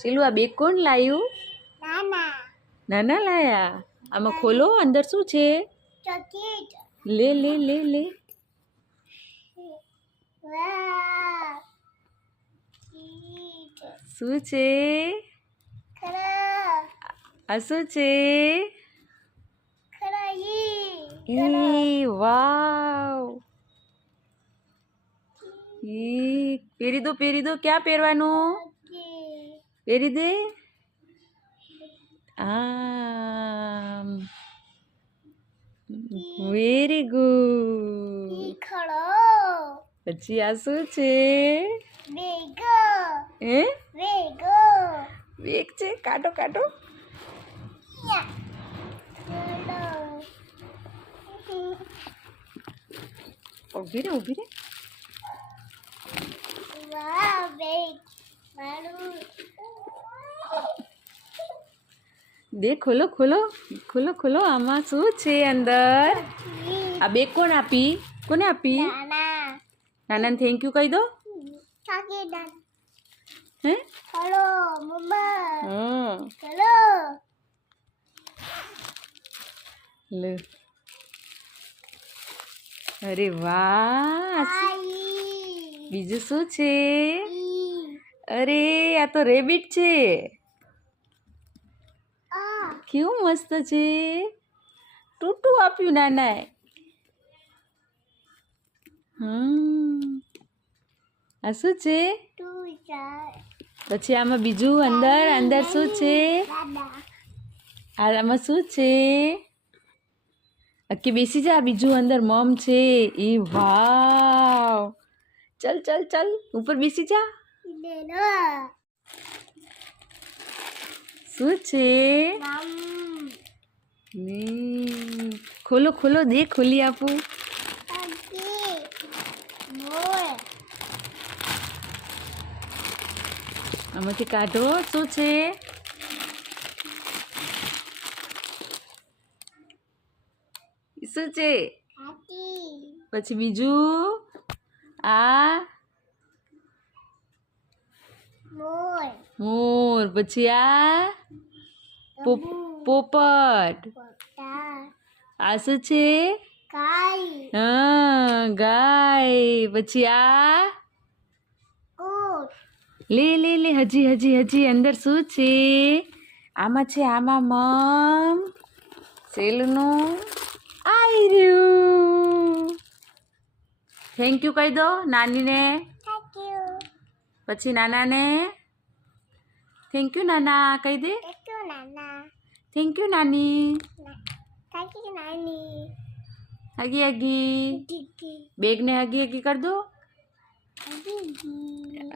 શીલુ આ બેગ કોણ લાવ્યું? નાના નાના લાયા. આમાં ખોલો, અંદર શું છે? ચોકલેટ લે લે લે લે. વાહ શું છે? ખરા આ શું છે? ખરા એ વાવ. પહેરી દો પહેરી દો. ક્યાં પહેરવાનું? પહેરી દે. આમ વેરી ગુડ. ખરો પછી આ શું છે? બેગ હે બેગ બેગ છે. કાઢો કાઢો. ઊભી રે ઊભી રે. વાહ બેગ મારું દે ખોલો ખોલો ખોલો ખોલો. આમાં શું છે અંદર? આ બેગ કોણ આપી? કોને આપી? નાના નાનાને થેન્ક યુ કહી દો. કાકી દાન હે હલો મમ્મા હા હલો લે. અરે વાહ. આઈ બીજું શું છે? ઈ અરે આ તો રેબિટ છે. આ કેવું મસ્ત છે. ટૂટું આપ્યું નાનાએ. આ શું છે? તું ચાર પછી આમાં બીજું અંદર અંદર શું છે? દાદા આમાં શું છે? અક્કી બેસી જા. બીજું અંદર મમ છે. એ વાવ. ચલ ચલ ચલ ઉપર બેસી જા. લેલો શું છે? ખોલો ખોલો. દે ખોલી આપું. આજી મોર આમાંથી કાઢો. શું છે? શું છે? હાથી પછી બીજું આ મોર મોર. પછી આ પોપટ. પોતા આ શું છે? કાઈ હા ગાય. પછી આ કોટ લે લે લે. હજી હજી હજી અંદર શું છે? આમાં છે. આમાં મમ સેલનું આઈ રહ્યું. થેન્ક યુ કહી દો નાનીને. થેન્ક યુ પછી નાનાને થેન્ક યુ નાના કહી દે. નાના થેન્ક યુ નાની. થેન્ક યુ નાની હગી હગી. દીદી બેગને હગી હગી કર દો. દીદી